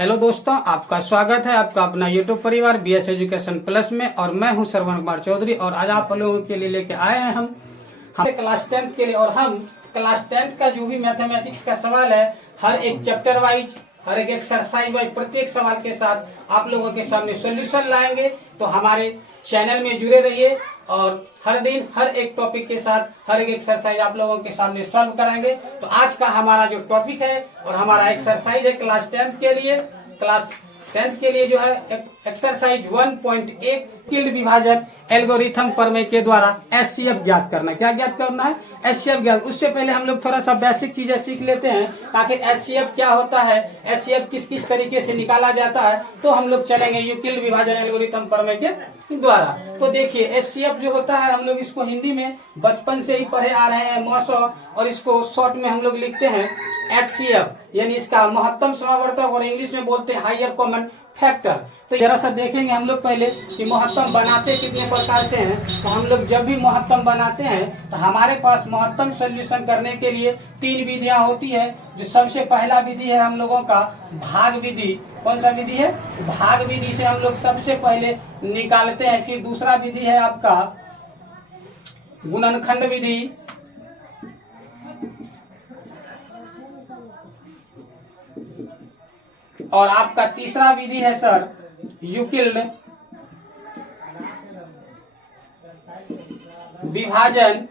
Hello दोस्तों, आपका स्वागत है आपका अपना यूट्यूब परिवार बीएस एजुकेशन प्लस में। और मैं हूं श्रवण कुमार चौधरी और आज आप लोगों के लिए लेके आए हैं हम क्लास 10th के लिए। और हम क्लास 10th का जो भी मैथमेटिक्स का सवाल है हर एक चैप्टर वाइज, हर एक एक्सरसाइज वाइज, प्रत्येक सवाल के साथ आप लोगों के सामने सोल्यूशन लाएंगे। तो हमारे चैनल में जुड़े रहिए और हर दिन हर एक टॉपिक के साथ हर एक एक्सरसाइज आप लोगों के सामने सॉल्व कराएंगे। तो आज का हमारा जो टॉपिक है और हमारा एक्सरसाइज है क्लास 10th के लिए जो है एक्सरसाइज 1.1 किल्ड विभाजन एल्गोरिथम प्रमेय के द्वारा एचसीएफ ज्ञात करना। क्या ज्ञात करना है? एचसीएफ ज्ञात। उससे पहले हम लोग थोड़ा सा बेसिक चीजें सीख लेते हैं ताकि एचसीएफ क्या होता है, एचसीएफ किस किस तरीके से निकाला जाता है, तो हम लोग चलेंगे यूक्लिड विभाजन एल्गोरिथम प्रमेय के द्वारा। तो देखिए एचसीएफ जो होता है हम लोग इसको हिंदी में बचपन से ही पढ़े आ रहे हैं मौसो, और इसको शॉर्ट में हम लोग लिखते हैं एचसीएफ, यानी इसका महत्तम समावर्तक, और इंग्लिश में बोलते हैं हायर कॉमन फैक्टर। तो जरा सा देखेंगे हम लोग पहले कि महत्तम बनाते कितने प्रकार से हैं। तो हम लोग जब भी महत्तम बनाते हैं तो हमारे पास महत्तम सॉल्यूशन करने के लिए 3 विधियां होती है। जो सबसे पहला विधि है हम लोगों का भाग विधि। कौन सा विधि है? भाग विधि से हम लोग सबसे पहले निकालते हैं। फिर दूसरा विधि है आपका गुणनखंड विधि, और आपका तीसरा विधि है सर यूक्लिड विभाजन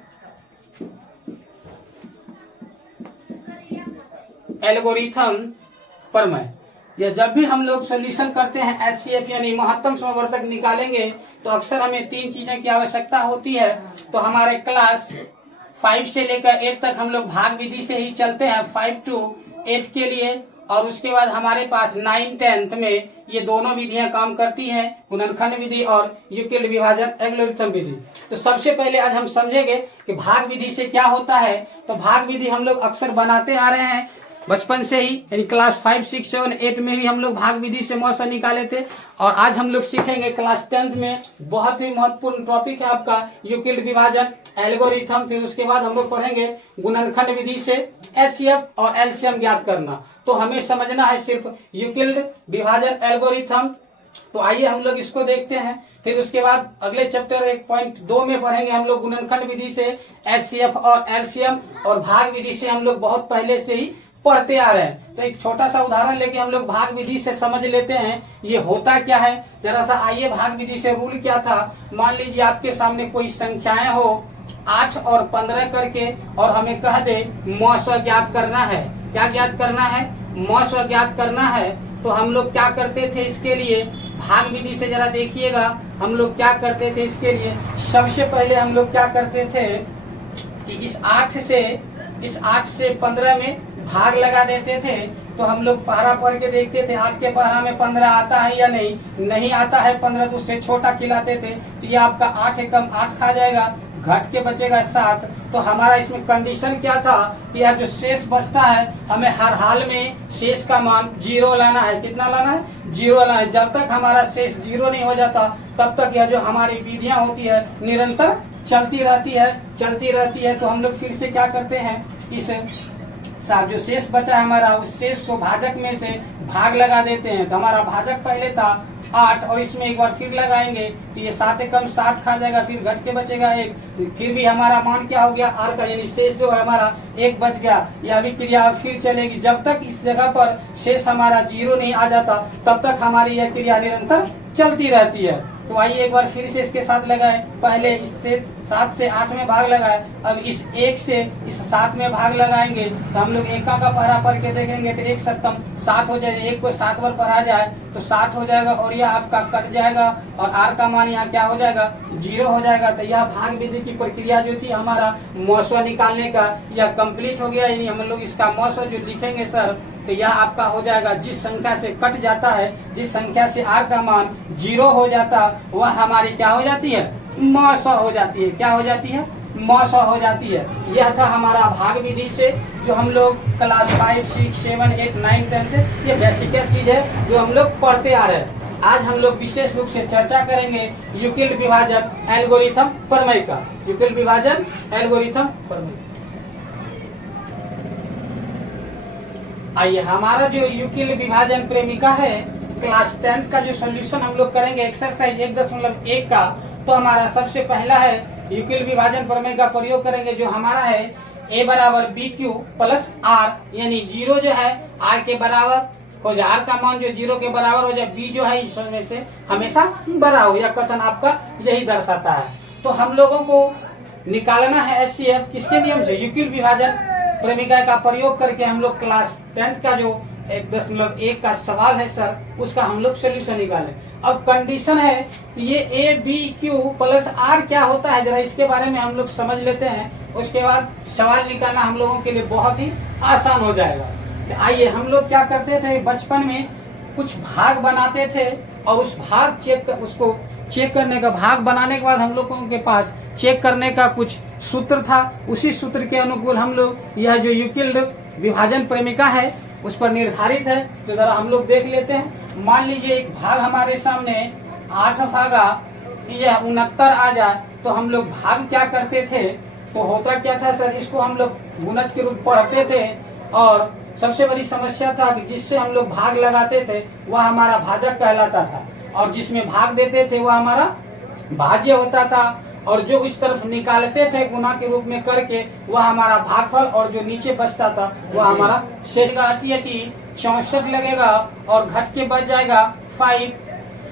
एल्गोरिथम प्रमेय। या जब भी हम लोग सॉल्यूशन करते हैं एचसीएफ यानी महत्तम समावर्तक निकालेंगे तो अक्सर हमें 3 चीजें की आवश्यकता होती है। तो हमारे क्लास 5 से लेकर 8 तक हम लोग भाग विधि से ही चलते हैं, 5 to 8 के लिए। और उसके बाद हमारे पास 9th-10th में ये दोनों विधियां काम करती हैं, गुणनखंड विधि और यूक्लिड विभाजन एल्गोरिथम विधि। तो सबसे पहले आज हम समझेंगे कि भाग विधि से क्या होता है। तो भाग विधि हम लोग अक्सर बनाते आ रहे हैं बचपन से ही, यानी क्लास 5, 6, 7, 8 में भी हम लोग भाग विधि से मौसा निकाले थे। और आज हम लोग सीखेंगे क्लास 10th में बहुत ही महत्वपूर्ण टॉपिक है आपका यूक्लिड विभाजन एल्गोरिथम। फिर उसके बाद हम लोग पढ़ेंगे गुणनखंड विधि से एचसीएफ और एलसीएम ज्ञात करना। तो हमें समझना है सिर्फ यूक्लिड विभाजन एल्गोरिथम। तो आइए हम लोग इसको देखते हैं। फिर उसके बाद अगले चैप्टर 1.2 में पढ़ेंगे हम लोग गुणनखंड विधि से एचसीएफ और एलसीएम, और भाग विधि से हम लोग बहुत पहले से ही पढ़ते आ रहे हैं। तो एक छोटा सा उदाहरण लेके हम लोग भाग विधि से समझ लेते हैं ये होता क्या है। जरा सा आइए, भाग विधि से रूल क्या था। मान लीजिए आपके सामने कोई संख्याएं हो 8 और 15 करके, और हमें कह दे मौसा ज्ञात करना है। क्या ज्ञात करना है? मौसा ज्ञात करना है। तो हम लोग क्या करते थे इसके लिए? भाग विधि से जरा देखिएगा हम लोग क्या करते थे इसके लिए। सबसे पहले हम लोग क्या करते थे कि इस 8 से 15 में भाग लगा देते थे। तो हम लोग पहरा पढ़ के देखते थे 8 के पहरा में 15 आता है या नहीं आता है। 15 तो उससे छोटा खिलाते थे। तो ये आपका 8 एकम 8 खा जाएगा, घट के बचेगा 7। तो हमारा इसमें कंडीशन क्या था कि यह जो शेष बचता है हमें हर हाल में शेष का मान 0 लाना है। कितना लाना है? 0 लाना है। जब तक हमारा शेष 0 नहीं हो जाता तब तक यह जो हमारी विधियां होती है निरंतर चलती रहती है। तो हम लोग फिर से क्या करते हैं, इस साथ जो शेष बचा है हमारा उस शेष को भाजक में से भाग लगा देते हैं। तो हमारा भाजक पहले था 8 और इसमें एक बार फिर लगाएंगे तो ये 7 एकम 7 खा जाएगा, फिर घट के बचेगा 1। फिर भी हमारा मान क्या हो गया? आर का, यानी शेष जो है हमारा 1 बच गया। यह भी क्रिया फिर चलेगी जब तक इस जगह पर शेष हमारा 0 नहीं आ जाता तब तक हमारी यह क्रिया निरंतर चलती रहती है। तो आइए एक बार फिर से इसके साथ लगाए। पहले इससे 7 से 8 में भाग लगाए, अब इस 1 से इस 7 में भाग लगाएंगे। तो हम लोग एका का पहरा पढ़ के देखेंगे तो 1 7 7 हो जाएगा। 1 को 7 बार पढ़ा जाए तो 7 हो जाएगा, और यह आपका कट जाएगा और आर का मान यहाँ क्या हो जाएगा? 0 हो जाएगा। तो यह भाग विधि की प्रक्रिया जो थी हमारा मौसा निकालने का यह कंप्लीट हो गया। यानी हम लोग इसका मौसा जो लिखेंगे सर तो यह आपका हो जाएगा जिस संख्या से कट जाता है, जिस संख्या से आर का मान 0 हो जाता वह हमारी क्या हो जाती है? मौसा हो जाती है। क्या हो जाती है? मौसा हो जाती है। यह था हमारा भाग विधि से जो हम लोग क्लास 5, 6, 7, 8, 9, 10 ये बेसिक चीज है जो हम लोग पढ़ते आ रहे हैं। आज हम लोग विशेष रूप से चर्चा करेंगे यूक्लिड विभाजन एल्गोरिथम प्रमेय का। यूक्लिड विभाजन एल्गोरिथम प्रमेय। आइए हमारा जो यूक्लिड विभाजन प्रेमिका है क्लास 10 का जो सॉल्यूशन हम लोग करेंगे एक्सरसाइज 1.1 का, तो हमारा सबसे पहला है यूक्लिड विभाजन प्रमेय का प्रयोग करेंगे जो हमारा है a बराबर बी क्यू प्लस आर, यानी जीरो जो है आर के बराबर हो जाए, आर का मान जो जीरो के बराबर हो जाए, बी जो है इसमें से हमेशा बड़ा हो, यह कथन आपका यही दर्शाता है। तो हम लोगों को निकालना है HCF किसके नियम से, यूक्लिड विभाजन प्रेमिका का प्रयोग करके हम लोग क्लास 10 का जो 1.1 का सवाल है सर, उसका हम लोग सोल्यूशन निकालें। अब कंडीशन है कि ये A B Q plus R क्या होता है, जरा इसके बारे में हम लोग समझ लेते हैं, उसके बाद सवाल निकालना हम लोगों के लिए बहुत ही आसान हो जाएगा। आइए हम लोग क्या करते थे बचपन में, कुछ भाग बनाते थे और उस भाग उसको चेक करने का, भाग बनाने के बाद हम लोगों के पास चेक करने का कुछ सूत्र था, उसी सूत्र के अनुकूल हम लोग यह जो यूक्लिड विभाजन प्रेमिका है उस पर निर्धारित है। तो जरा हम लोग देख लेते हैं। मान लीजिए एक भाग हमारे सामने 8 भागा यह 69 आ जाए, तो हम लोग भाग क्या करते थे, तो होता क्या था सर, इसको हम लोग गुणज के रूप पढ़ते थे और सबसे बड़ी समस्या था कि जिससे हम लोग भाग लगाते थे वह हमारा भाजक कहलाता था और जिसमें भाग देते थे वह हमारा भाज्य होता था, और जो इस तरफ निकालते थे गुना के रूप में करके वह हमारा भागफल, और जो नीचे बचता था वह हमारा शेष। 64 लगेगा और घट के बच जाएगा 5,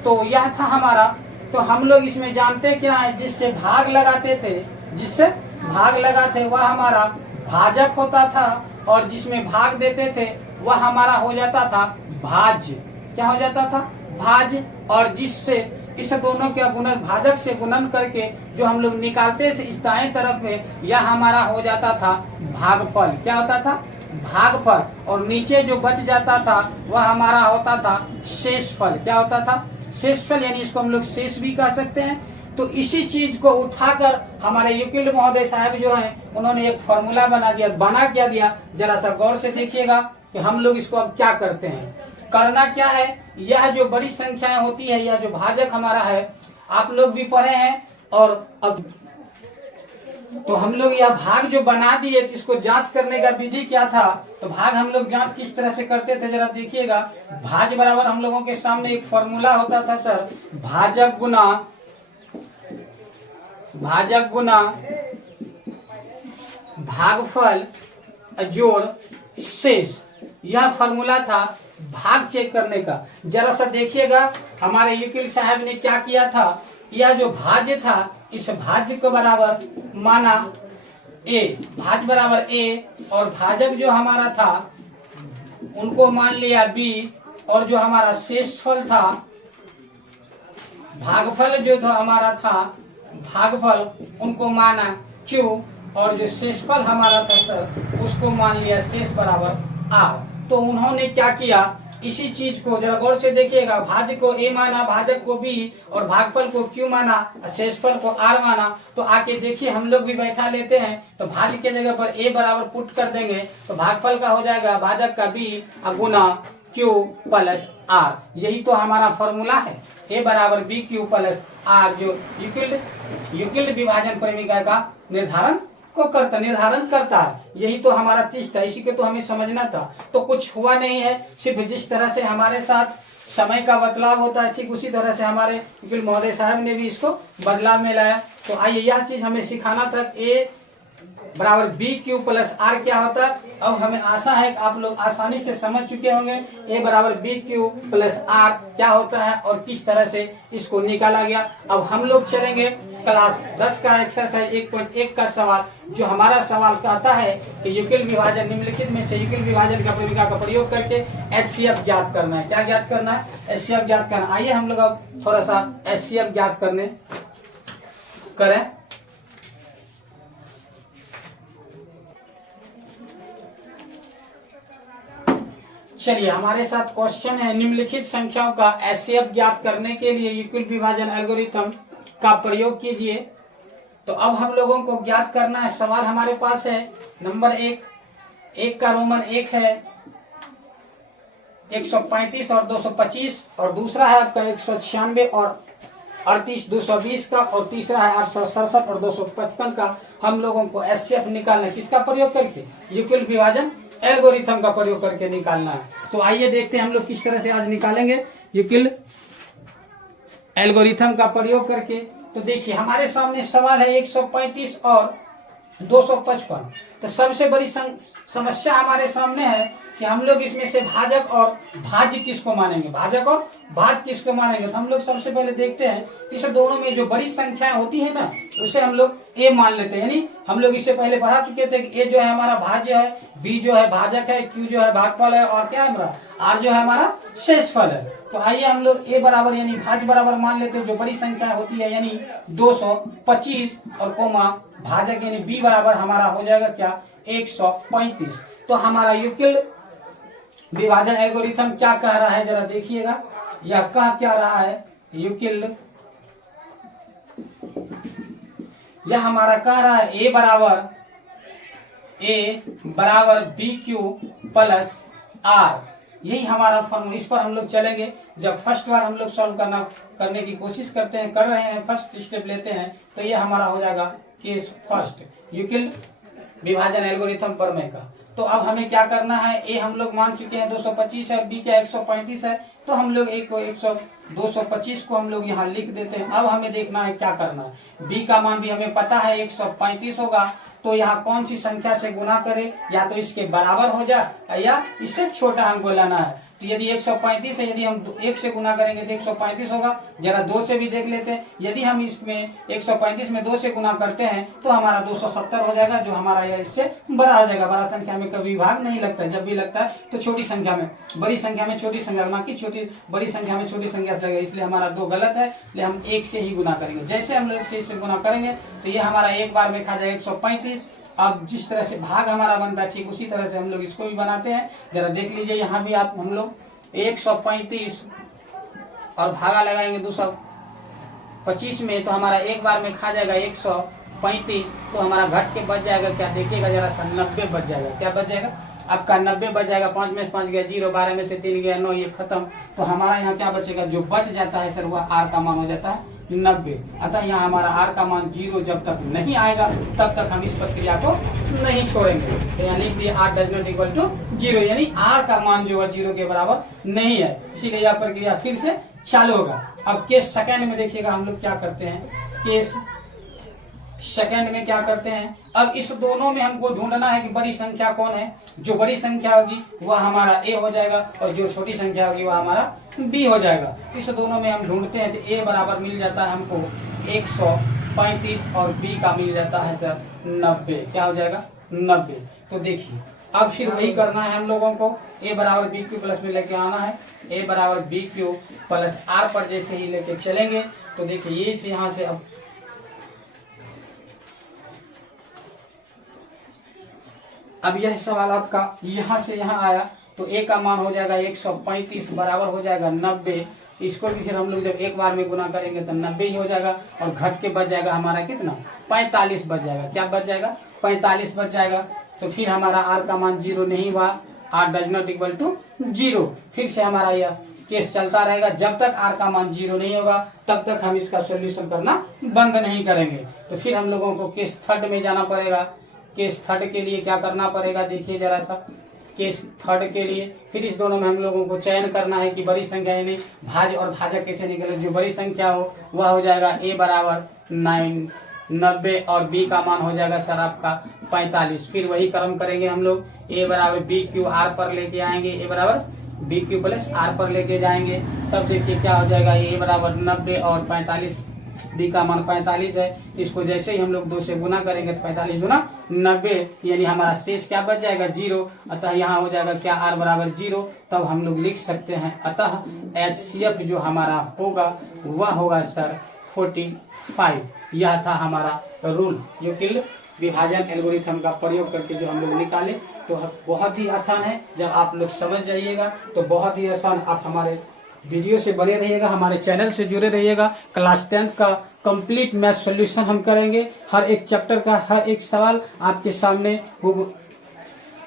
तो यह था हमारा। तो हम लोग इसमें जानते क्या है, जिससे भाग लगाते वह हमारा भाजक होता था और जिसमें भाग देते थे वह हमारा हो जाता था भाज्य। क्या हो जाता था, भाज्य। और जिससे इस दोनों के गुणन भाजक से गुणन करके जो हम लोग निकालते थे इस दाएं तरफ में, यह हमारा हो जाता था भागफल। क्या होता था, भागफल। और नीचे जो बच जाता था वह हमारा होता था शेषफल। क्या होता था, शेषफल, यानी इसको हम लोग शेष भी कह सकते हैं। तो इसी चीज को उठाकर हमारे यूक्लिड महोदय साहब जो हैं उन्होंने एक फॉर्मूला बना क्या दिया, जरा सा गौर से देखिएगा कि हम लोग इसको अब क्या करते हैं। करना क्या है, यह जो बड़ी संख्याएं होती है, यह जो भाजक हमारा है, आप लोग भी पढ़े हैं, और अब तो हम लोग यह भाग जो बना दिए, इसको जांच करने का विधि क्या था, तो भाग हम लोग जांच किस तरह से करते थे जरा देखिएगा। भाज बराबर हम लोगों के सामने एक फॉर्मूला होता था सर, भाजक गुना भागफल जोड़ शेष, यह फॉर्मूला था भाग चेक करने का। जरा सा देखिएगा हमारे यूक्लिड साहब ने क्या किया था, यह जो भाज्य था इस भाज्य को बराबर माना a, भाज्य बराबर a, और भाजक जो हमारा था उनको मान लिया b, और जो हमारा शेषफल था, भागफल जो था हमारा था भागफल, उनको माना q, और जो शेषफल हमारा था सर उसको मान लिया शेष बराबर r। तो उन्होंने क्या किया, इसी चीज को जरा गौर से देखिएगा, भाज्य को a माना, भाजक को b, और भागफल को q माना, शेषफल को r माना। तो आके देखिए हम लोग भी बैठा लेते हैं, तो भाज्य के जगह पर a बराबर पुट कर देंगे, तो भागफल का हो जाएगा भाजक का b गुना q प्लस r। यही तो हमारा फॉर्मूला है, a बराबर b q प्लस r, जो यूक्लिड विभाजन प्रेमिका का निर्धारण करता है। यही तो हमारा चीज था, इसी को तो हमें समझना था। तो कुछ हुआ नहीं है, सिर्फ जिस तरह से हमारे साथ समय का बदलाव होता है, ठीक उसी तरह से हमारे यूक्लिड महोदय साहब ने भी इसको बदलाव में लाया। तो आइए यह चीज हमें सिखाना था, a बराबर बी क्यू प्लस आर क्या होता है। अब हमें आशा है कि आप लोग आसानी से समझ चुके होंगे a बराबर बी क्यू प्लस आर क्या होता है और किस तरह से इसको निकाला गया। अब हम लोग चलेंगे क्लास 10 का एक्सरसाइज 1.1 का सवाल, जो हमारा सवाल कहता है कि यूक्लिड विभाजन, निम्नलिखित में से यूक्लिड विभाजन का प्रेमिका का प्रयोग करके HCF ज्ञात करना है। क्या ज्ञात करना है, HCF ज्ञात करना। आइए हम लोग अब थोड़ा सा HCF ज्ञात करें। चलिए हमारे साथ क्वेश्चन है, निम्नलिखित संख्याओं का HCF ज्ञात करने के लिए यूक्लिड विभाजन एल्गोरिथम का प्रयोग कीजिए। तो अब हम लोगों को ज्ञात करना है, सवाल हमारे पास है नंबर 1 का रोमन 1 है 135 और 225, और दूसरा है आपका 196 और 38 220 का, और तीसरा है 867 और 255 का। हम लोगों को HCF निकालना किसका प्रयोग करके, यूक्लिड विभाजन एल्गोरिथम का प्रयोग करके निकालना है। तो आइए देखते हैं हम लोग किस तरह से आज निकालेंगे यूक्लिड एल्गोरिथम का प्रयोग करके। तो देखिए हमारे सामने सवाल है 135 और 255। तो सबसे बड़ी समस्या हमारे सामने है कि हम लोग इसमें से भाजक और भाज्य किसको मानेंगे, भाजक और भाज्य किसको मानेंगे। तो हम लोग सबसे पहले देखते हैं इस दोनों में जो बड़ी संख्याएं होती है ना उसे हम लोग ए मान लेते हैं। यानी हम लोग इससे पहले पढ़ा चुके थे कि ए जो है हमारा भाज्य है, बी जो है भाजक है, क्यू जो है भागफल है और क्या है हमारा आर जो है हमारा शेषफल है। तो आइए हम लोग ए बराबर यानी भाज्य बराबर मान लेते हैं जो बड़ी संख्या होती है यानी 225 और कोमा भाजक यानी बी बराबर हमारा हो जाएगा क्या 135। तो हमारा यूक्लिड विभाजन एल्गोरिथम क्या कह रहा है जरा देखिएगा। यह कह क्या रहा है यूक्लिड, यह हमारा कह रहा है ए बराबर बी क्यू प्लस आर। यही हमारा फॉर्मूला, इस पर हम लोग चलेंगे। जब फर्स्ट बार हम लोग सॉल्व करने की कोशिश करते हैं, कर रहे हैं, फर्स्ट स्टेप लेते हैं, तो यह हमारा हो जाएगा केस फर्स्ट यूक्लिड विभाजन एल्गोरिथम प्रमेय का। तो अब हमें क्या करना है, ए हम लोग मान चुके हैं 225 है, बी क्या 135 है। तो हम लोग ए को 225 को हम लोग यहाँ लिख देते हैं। अब हमें देखना है क्या करना है। बी का मान भी हमें पता है 135 होगा। तो यहाँ कौन सी संख्या से गुना करें, या तो इसके बराबर हो जाए या इससे छोटा हमको लाना है। तो यदि 135 है, यदि हम 1 से गुना करेंगे तो 135 होगा। जरा 2 से भी देख लेते हैं। यदि हम इसमें 135 में 2 से गुना करते हैं तो हमारा 270 हो जाएगा, जो हमारा यह इससे बड़ा हो जाएगा। बड़ा संख्या में कभी भाग नहीं लगता है, जब भी लगता है तो छोटी संख्या में, बड़ी संख्या में छोटी संख्या, ना कि बड़ी संख्या में छोटी संख्या से लगेगा। इसलिए हमारा 2 गलत है, इसलिए हम 1 से ही गुना करेंगे। जैसे हम लोग इससे गुना करेंगे तो ये हमारा एक बार में खा जाएगा 135। अब जिस तरह से भाग हमारा बनता है ठीक उसी तरह से हम लोग इसको भी बनाते हैं। जरा देख लीजिए यहाँ भी आप हम लोग 135 और भागा लगाएंगे 225 में, तो हमारा एक बार में खा जाएगा 135। तो हमारा घट के बच जाएगा क्या देखिएगा जरा सा, 90 बच जाएगा। क्या बच जाएगा आपका 90 बच जाएगा। 5 में से 5 गया 0, 12 में से 3 गया 9, ये खत्म। तो हमारा यहाँ क्या बचेगा, जो बच जाता है सर वह आर का मान हो जाता है 90। अतः यहाँ हमारा आर का मान 0 जब तक नहीं आएगा तब तक हम इस प्रक्रिया को नहीं छोड़ेंगे। तो यहाँ लिख दिए R does not equal to 0, यानी आर का मान जो है 0 के बराबर नहीं है, इसीलिए यह प्रक्रिया फिर से चालू होगा। अब केस सेकंड में देखिएगा हम लोग क्या करते हैं। केस सेकंड में क्या करते हैं, अब इस दोनों में हमको ढूंढना है कि बड़ी संख्या कौन है। जो बड़ी संख्या होगी वह हमारा ए हो जाएगा और जो छोटी संख्या होगी वह हमारा बी हो जाएगा। इस दोनों में हम ढूंढते हैं तो ए बराबर मिल जाता है हमको 135 और बी का मिल जाता है सर 90। क्या हो जाएगा 90। तो देखिए अब फिर वही करना है हम लोगों को। ए बराबर बी क्यू प्लस में लेके आना है। ए बराबर बी क्यू प्लस आर पर जैसे ही लेके चलेंगे तो देखिए ये से यहाँ से अब यह सवाल आपका यहाँ से यहाँ आया तो ए का मान हो जाएगा 135 बराबर हो जाएगा 90। इसको भी फिर हम लोग जब एक बार में गुना करेंगे तो 90 ही हो जाएगा और घट के बच जाएगा हमारा कितना 45 बच जाएगा। क्या बच जाएगा 45 बच जाएगा। तो फिर हमारा आर का मान 0 नहीं हुआ, R does not equal to 0। फिर से हमारा यह केस चलता रहेगा। जब तक आर का मान 0 नहीं होगा तब तक हम इसका सोल्यूशन करना बंद नहीं करेंगे। तो फिर हम लोगों को केस थर्ड में जाना पड़ेगा। केस थर्ड के लिए क्या करना पड़ेगा देखिए जरा सा। केस थर्ड के लिए फिर इस दोनों में हम लोगों को चयन करना है कि बड़ी संख्या यानी भाज्य और भाजक कैसे निकले। जो बड़ी संख्या हो वह हो जाएगा ए बराबर 90 और बी का मान हो जाएगा सर आपका 45। फिर वही क्रम करेंगे हम लोग। ए बराबर बी क्यू आर पर लेके आएंगे, ए बराबर बी क्यू प्लस आर पर लेके जाएंगे। तब देखिए क्या हो जाएगा, ए बराबर 90 और 45, बी का मान 45 है। इसको जैसे ही हम लोग 2 से गुना करेंगे तो 45 गुना 90 यानी हमारा शेष क्या बच जाएगा 0। अतः यहाँ हो जाएगा क्या आर बराबर 0। तब हम लोग लिख सकते हैं अतः HCF जो हमारा होगा वह होगा सर 45। यह था हमारा रूल यूक्लिड विभाजन एल्गोरिथम का प्रयोग करके जो हम लोग निकाले। तो बहुत ही आसान है, जब आप लोग समझ जाइएगा तो बहुत ही आसान। आप हमारे वीडियो से बने रहिएगा, हमारे चैनल से जुड़े रहिएगा। क्लास 10th का कंप्लीट मैथ सॉल्यूशन हम करेंगे। हर एक चैप्टर का हर एक सवाल आपके सामने वो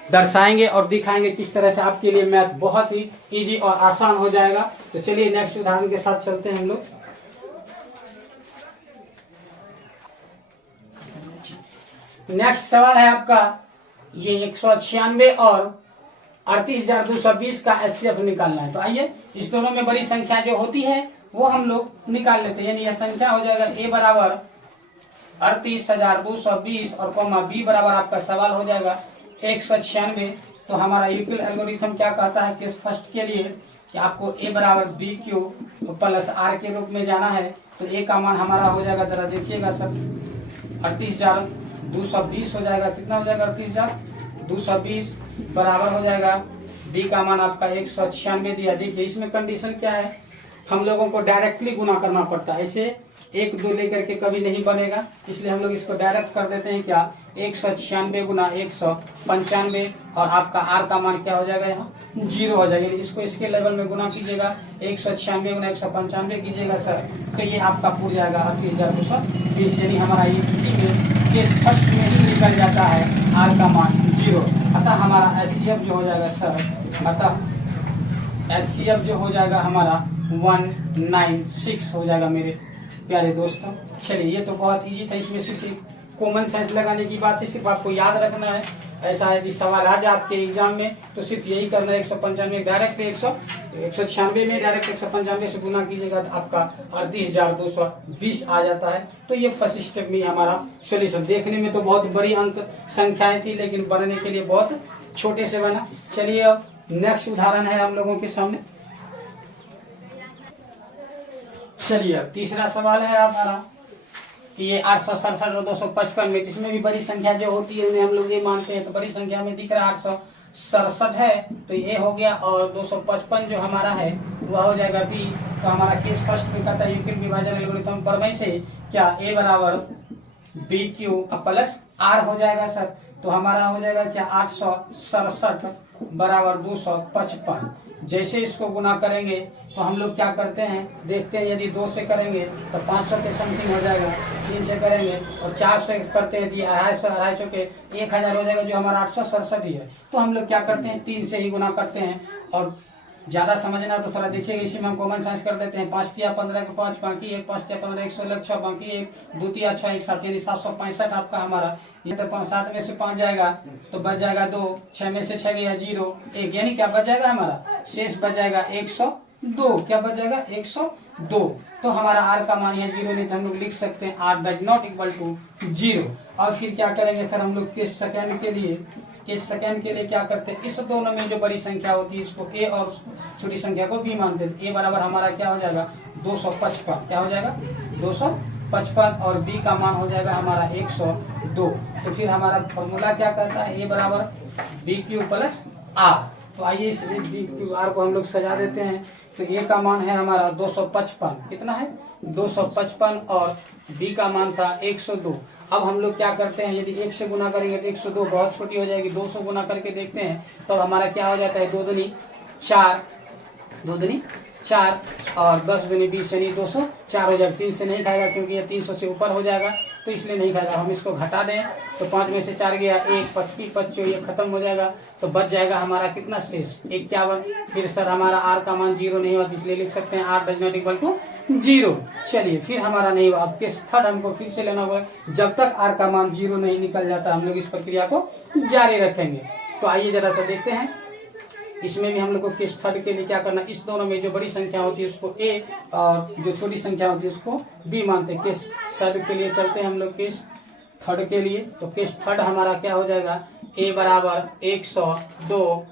दर्शाएंगे और दिखाएंगे किस तरह से आपके लिए मैथ बहुत ही इजी और आसान हो जाएगा। तो चलिए नेक्स्ट उदाहरण के साथ चलते हैं हम लोग। नेक्स्ट सवाल है आपका ये 196 और 38,220 का HCF निकालना है। तो आइए इस दोनों में बड़ी संख्या जो होती है वो हम लोग निकाल लेते हैं। यानी यह संख्या हो जाएगा A बराबर 38,220 और कॉमा B बराबर आपका सवाल हो जाएगा 196। तो हमारा यूक्लिड एल्गोरिथम क्या कहता है केस फर्स्ट के लिए कि आपको A बराबर BQ प्लस R के रूप में जाना है। तो A का मान हमारा हो जाएगा, जरा देखिएगा सर, 38,220 हो जाएगा। कितना हो जाएगा? 38,220 बराबर हो जाएगा B का मान आपका 196 दिया। देखिए इसमें कंडीशन क्या है, हम लोगों को डायरेक्टली गुना करना पड़ता है, ऐसे 1 2 लेकर के कभी नहीं बनेगा, इसलिए हम लोग इसको डायरेक्ट कर देते हैं। क्या 196 गुना 195 और आपका R का मान क्या हो जाएगा? यहाँ 0 हो जाएगा। इसको इसके लेवल में गुना कीजिएगा, 196 गुना 195 कीजिएगा सर, तो ये आपका पूरा जाएगा 38,220। यानी हमारा इसी में केस फर्स्ट में ही निकल जाता है R का मान 0। अतः हमारा HCF जो हो जाएगा सर, अतः HCF जो हो जाएगा हमारा 196 हो जाएगा मेरे प्यारे दोस्तों। चलिए ये तो बहुत इजी था, इसमें सिर्फ कॉमन सेंस लगाने की बात है, सिर्फ आपको याद रखना है। ऐसा है कि सवाल आ जाए आपके एग्जाम में तो सिर्फ यही करना है, 195 डायरेक्ट 196 में डायरेक्ट 195 से गुना कीजिएगा तो आपका 38,220 आ जाता है। तो ये फर्स्ट स्टेप में हमारा सॉल्यूशन। देखने में तो बहुत बड़ी अंक संख्याएं थी लेकिन बनने के लिए बहुत छोटे से बना। चलिए अब नेक्स्ट उदाहरण है हम लोगों के सामने। चलिए अब तीसरा सवाल है हमारा कि ये 867 और 255 में, इसमें भी बड़ी संख्या जो होती है उन्हें हम लोग ये मानते हैं। तो बड़ी संख्या में दिख रहा है 867 है, तो ये हो गया, और 255 जो हमारा है वह हो जाएगा B। तो हमारा केस फर्स्ट में कहता है यूक्लिड विभाजन एल्गोरिथम प्रमेय से क्या A बराबर BQ प्लस R हो जाएगा सर। तो हमारा हो जाएगा क्या 867 बराबर 255। जैसे इसको गुना करेंगे तो हम लोग क्या करते हैं, देखते हैं, यदि 2 से करेंगे तो 500 के समथिंग हो जाएगा, 3 से करेंगे और 4 से करते हैं यदि 250 के 1000 हो जाएगा, जो हमारा 867 ही है। तो हम लोग क्या करते हैं 3 से ही गुना करते हैं। और ज्यादा समझना तो सारा देखिएगा, इसी में हम कॉमन साइंस कर देते हैं। 5 तिया 15 के 5 बाकी 1, 5 तिया 15 116 6 बाकी 1 2 तिया 6 1 7 यानी 765 आपका हमारा। ये तो 7 में से 5 जाएगा तो बच जाएगा 2, 6 में से 6 गया 0 1, यानी क्या बच जाएगा हमारा, शेष बच जाएगा 102। क्या बच जाएगा 102। तो हमारा R का मान है 0, नहीं तो हम लोग लिख सकते हैं R does not equal to 0। और फिर क्या करेंगे सर, हम लोग किस सेकेंड के लिए क्या करते हैं, इस दोनों में जो बड़ी संख्या होती है इसको A और छोटी संख्या को B मानते हैं। A बराबर हमारा क्या हो जाएगा 255, क्या हो जाएगा 255 और B का मान हो जाएगा हमारा 102। तो फिर हमारा फॉर्मूला क्या कहता है, A बराबर BQ प्लस R। तो आइए इस BQ R को हम लोग सजा देते हैं। तो A का मान है हमारा 255, कितना है 255 और B का मान था 102। अब हम लोग क्या करते हैं, यदि 1 से गुना करेंगे तो 102 बहुत छोटी हो जाएगी, 200 गुना करके देखते हैं तो हमारा क्या हो जाता है 2 दूनी 4 और 10 दूनी 20 यानी 204 हो जाएगा। 3 से नहीं खाएगा क्योंकि ये 300 से ऊपर हो जाएगा तो इसलिए नहीं खाएगा। हम इसको घटा दें तो 5 में से 4 गया 1, 25 ये खत्म हो जाएगा। तो बच जाएगा हमारा कितना शेष 51। फिर सर हमारा R का मान 0 नहीं हुआ, इसलिए लिख सकते हैं R does not equal to 0। चलिए फिर हमारा नहीं हुआ, अब केस थर्ड हमको फिर से लेना होगा। जब तक R का मान 0 नहीं निकल जाता हम लोग इस प्रक्रिया को जारी रखेंगे। तो आइए जरा सा देखते हैं, इसमें भी हम लोग को केस थर्ड के लिए क्या करना, इस दोनों में जो बड़ी संख्या होती है उसको A और जो छोटी संख्या होती है उसको B मानते हैं। केस थर्ड के लिए चलते हैं हम लोग केस थर्ड के लिए। तो केस थर्ड हमारा क्या हो जाएगा, A बराबर 102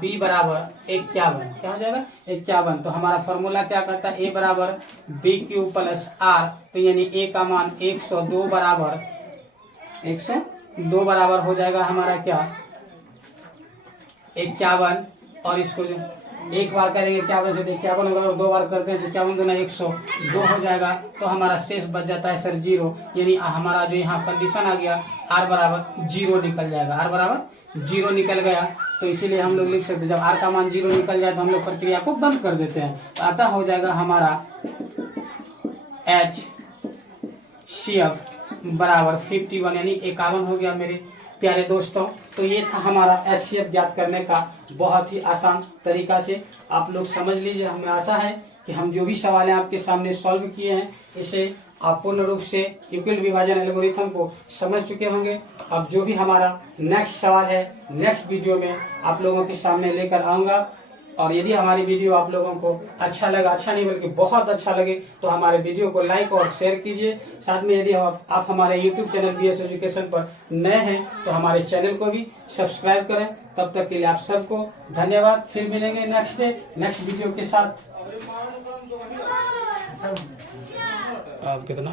B बराबर 51, क्या हो जाएगा 51। तो हमारा फॉर्मूला क्या कहता है, A बराबर BQ प्लस R। तो यानी A का मान 102 बराबर हो जाएगा हमारा क्या 51। और इसको एक बार करेंगे 51 से 51 अगर 2 बार करते हैं तो 51 दूना 102 हो जाएगा। तो हमारा शेष बच जाता है सर 0, यानी हमारा जो यहाँ कंडीशन आ गया R बराबर 0 निकल जाएगा। R बराबर 0 निकल गया तो इसीलिए हम लोग लिख सकते हैं जब R का मान 0 निकल जाए तो हम लोग प्रक्रिया को बंद कर देते हैं। तो अतः हो जाएगा हमारा HCF बराबर 51 यानी 51 हो गया मेरे प्यारे दोस्तों। तो ये था हमारा HCF ज्ञात करने का बहुत ही आसान तरीका से, आप लोग समझ लीजिए। हमें आशा है कि हम जो भी सवाल आपके सामने सॉल्व किए हैं इसे आप पूर्ण रूप से यूक्लिड विभाजन एल्गोरिथम को समझ चुके होंगे। अब जो भी हमारा नेक्स्ट सवाल है नेक्स्ट वीडियो में आप लोगों के सामने लेकर आऊँगा। और यदि हमारी वीडियो आप लोगों को अच्छा लगा, अच्छा नहीं बल्कि बहुत अच्छा लगे, तो हमारे वीडियो को लाइक और शेयर कीजिए। साथ में यदि आप हमारे YouTube चैनल BS एजुकेशन पर नए हैं तो हमारे चैनल को भी सब्सक्राइब करें। तब तक के लिए आप सबको धन्यवाद। फिर मिलेंगे नेक्स्ट वीडियो के साथ। आप कितना